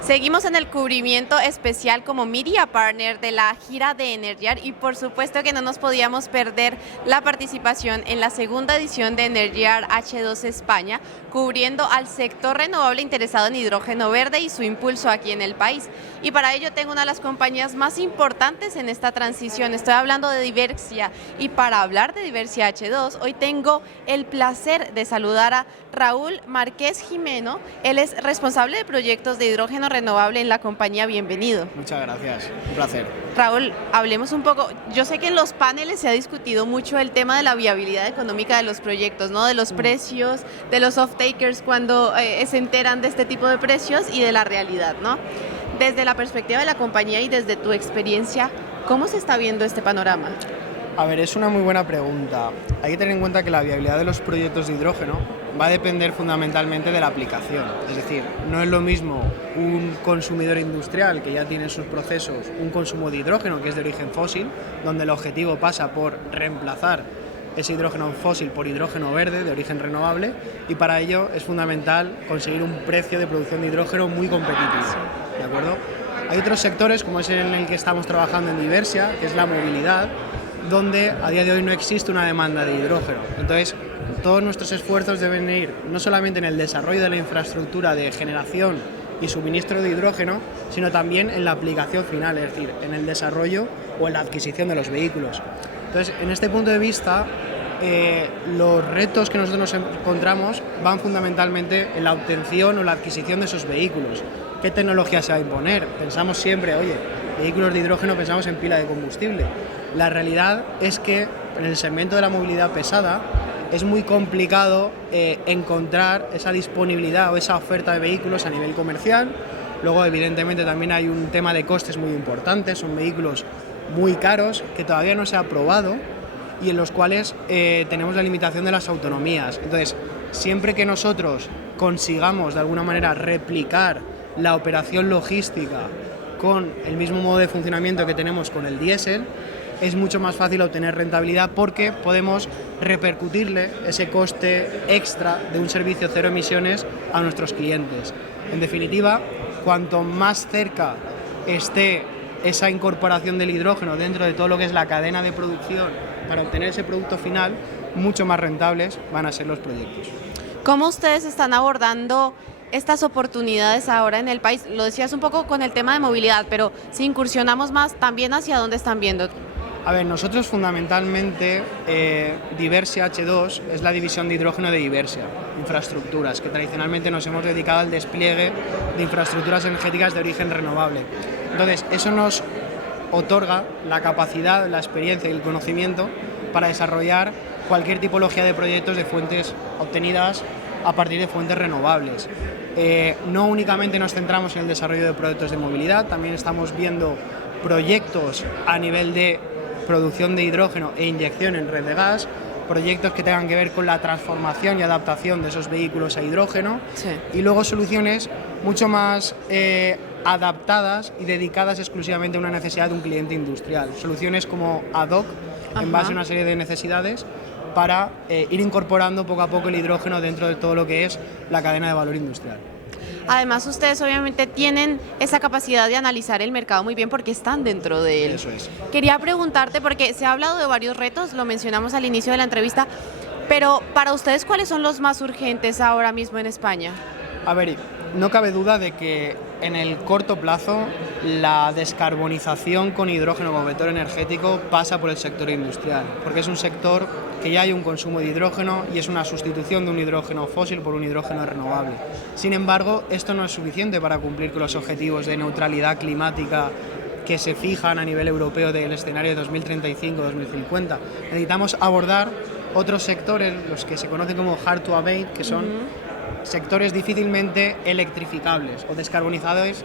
Seguimos en el cubrimiento especial como Media Partner de la gira de Energear y por supuesto que no nos podíamos perder la participación en la segunda edición de Energear H2 España, cubriendo al sector renovable interesado en hidrógeno verde y su impulso aquí en el país. Y para ello tengo una de las compañías más importantes en esta transición, estoy hablando de Diversia, y para hablar de Diversia H2 hoy tengo el placer de saludar a Raúl Márquez Jimeno. Él es responsable de proyectos de hidrógeno renovable en la compañía. Bienvenido. Muchas gracias, un placer. Raúl, hablemos un poco. Yo sé que en los paneles se ha discutido mucho el tema de la viabilidad económica de los proyectos, ¿no? De los precios, de los off-takers cuando se enteran de este tipo de precios y de la realidad, ¿no? Desde la perspectiva de la compañía y desde tu experiencia, ¿cómo se está viendo este panorama? A ver, es una muy buena pregunta. Hay que tener en cuenta que la viabilidad de los proyectos de hidrógeno va a depender fundamentalmente de la aplicación. Es decir, no es lo mismo un consumidor industrial que ya tiene en sus procesos un consumo de hidrógeno que es de origen fósil, donde el objetivo pasa por reemplazar ese hidrógeno fósil por hidrógeno verde de origen renovable, y para ello es fundamental conseguir un precio de producción de hidrógeno muy competitivo. ¿De acuerdo? Hay otros sectores, como es en el que estamos trabajando en Diversia, que es la movilidad, donde a día de hoy no existe una demanda de hidrógeno. Entonces, todos nuestros esfuerzos deben ir no solamente en el desarrollo de la infraestructura de generación y suministro de hidrógeno, sino también en la aplicación final, es decir, en el desarrollo o en la adquisición de los vehículos. Entonces, en este punto de vista, los retos que nosotros nos encontramos van fundamentalmente en la obtención o la adquisición de esos vehículos. ¿Qué tecnología se va a imponer? Pensamos siempre, oye, vehículos de hidrógeno, pensamos en pila de combustible. La realidad es que en el segmento de la movilidad pesada es muy complicado encontrar esa disponibilidad o esa oferta de vehículos a nivel comercial. Luego, evidentemente, también hay un tema de costes muy importante, son vehículos muy caros que todavía no se ha aprobado y en los cuales tenemos la limitación de las autonomías. Entonces, siempre que nosotros consigamos de alguna manera replicar la operación logística con el mismo modo de funcionamiento que tenemos con el diésel, es mucho más fácil obtener rentabilidad porque podemos repercutirle ese coste extra de un servicio cero emisiones a nuestros clientes. En definitiva, cuanto más cerca esté esa incorporación del hidrógeno dentro de todo lo que es la cadena de producción para obtener ese producto final, mucho más rentables van a ser los proyectos. ¿Cómo ustedes están abordando estas oportunidades ahora en el país? Lo decías un poco con el tema de movilidad, pero si incursionamos más, también hacia dónde están viendo. A ver, nosotros fundamentalmente, Diversia H2 es la división de hidrógeno de Diversia, infraestructuras, que tradicionalmente nos hemos dedicado al despliegue de infraestructuras energéticas de origen renovable. Entonces, eso nos otorga la capacidad, la experiencia y el conocimiento para desarrollar cualquier tipología de proyectos de fuentes obtenidas a partir de fuentes renovables. No únicamente nos centramos en el desarrollo de proyectos de movilidad, también estamos viendo proyectos a nivel de producción de hidrógeno e inyección en red de gas, proyectos que tengan que ver con la transformación y adaptación de esos vehículos a hidrógeno, sí, y luego soluciones mucho más adaptadas y dedicadas exclusivamente a una necesidad de un cliente industrial. Soluciones como ad hoc, en base a una serie de necesidades, para ir incorporando poco a poco el hidrógeno dentro de todo lo que es la cadena de valor industrial. Además, ustedes obviamente tienen esa capacidad de analizar el mercado muy bien porque están dentro de él. Eso es. Quería preguntarte, porque se ha hablado de varios retos, lo mencionamos al inicio de la entrevista, pero para ustedes, ¿cuáles son los más urgentes ahora mismo en España? A ver, no cabe duda de que en el corto plazo la descarbonización con hidrógeno como vector energético pasa por el sector industrial, porque es un sector que ya hay un consumo de hidrógeno y es una sustitución de un hidrógeno fósil por un hidrógeno renovable. Sin embargo, esto no es suficiente para cumplir con los objetivos de neutralidad climática que se fijan a nivel europeo del escenario de 2035-2050. Necesitamos abordar otros sectores, los que se conocen como hard to abate, que son sectores difícilmente electrificables o descarbonizables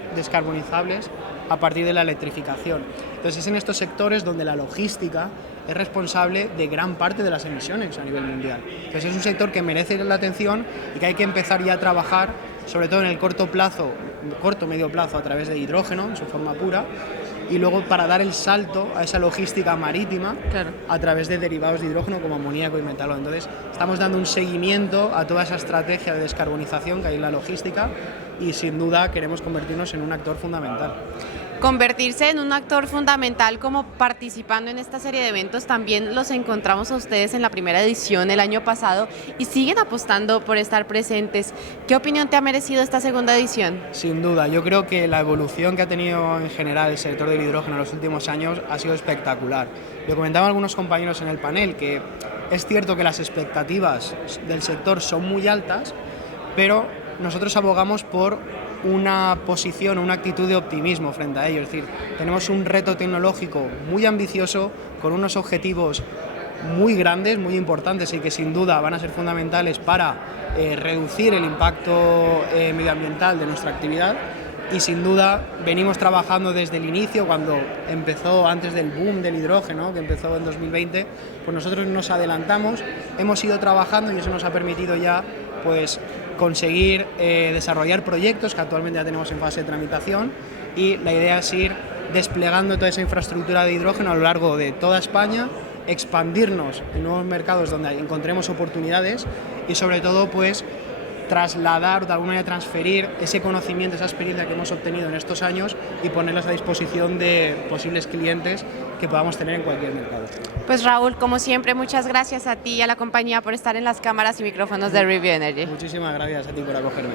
a partir de la electrificación. Entonces es en estos sectores donde la logística es responsable de gran parte de las emisiones a nivel mundial. Entonces es un sector que merece la atención y que hay que empezar ya a trabajar, sobre todo en el corto medio plazo, a través de hidrógeno en su forma pura, y luego para dar el salto a esa logística marítima Claro. a través de derivados de hidrógeno como amoníaco y metanol. Entonces, estamos dando un seguimiento a toda esa estrategia de descarbonización que hay en la logística y sin duda queremos convertirnos en un actor fundamental. Convertirse en un actor fundamental como participando en esta serie de eventos, también los encontramos a ustedes en la primera edición el año pasado y siguen apostando por estar presentes. ¿Qué opinión te ha merecido esta segunda edición? Sin duda, yo creo que la evolución que ha tenido en general el sector del hidrógeno en los últimos años ha sido espectacular. Lo comentaban algunos compañeros en el panel, que es cierto que las expectativas del sector son muy altas, pero nosotros abogamos por una posición, una actitud de optimismo frente a ello. Es decir, tenemos un reto tecnológico muy ambicioso, con unos objetivos muy grandes, muy importantes y que sin duda van a ser fundamentales para reducir el impacto medioambiental de nuestra actividad. Y sin duda venimos trabajando desde el inicio, cuando empezó, antes del boom del hidrógeno, que empezó en 2020, pues nosotros nos adelantamos, hemos ido trabajando y eso nos ha permitido ya pues conseguir desarrollar proyectos que actualmente ya tenemos en fase de tramitación, y la idea es ir desplegando toda esa infraestructura de hidrógeno a lo largo de toda España, expandirnos en nuevos mercados donde encontremos oportunidades y sobre todo pues trasladar, de alguna manera transferir ese conocimiento, esa experiencia que hemos obtenido en estos años y ponerlas a disposición de posibles clientes que podamos tener en cualquier mercado. Pues Raúl, como siempre, muchas gracias a ti y a la compañía por estar en las cámaras y micrófonos de Review Energy. Muchísimas gracias a ti por acogerme.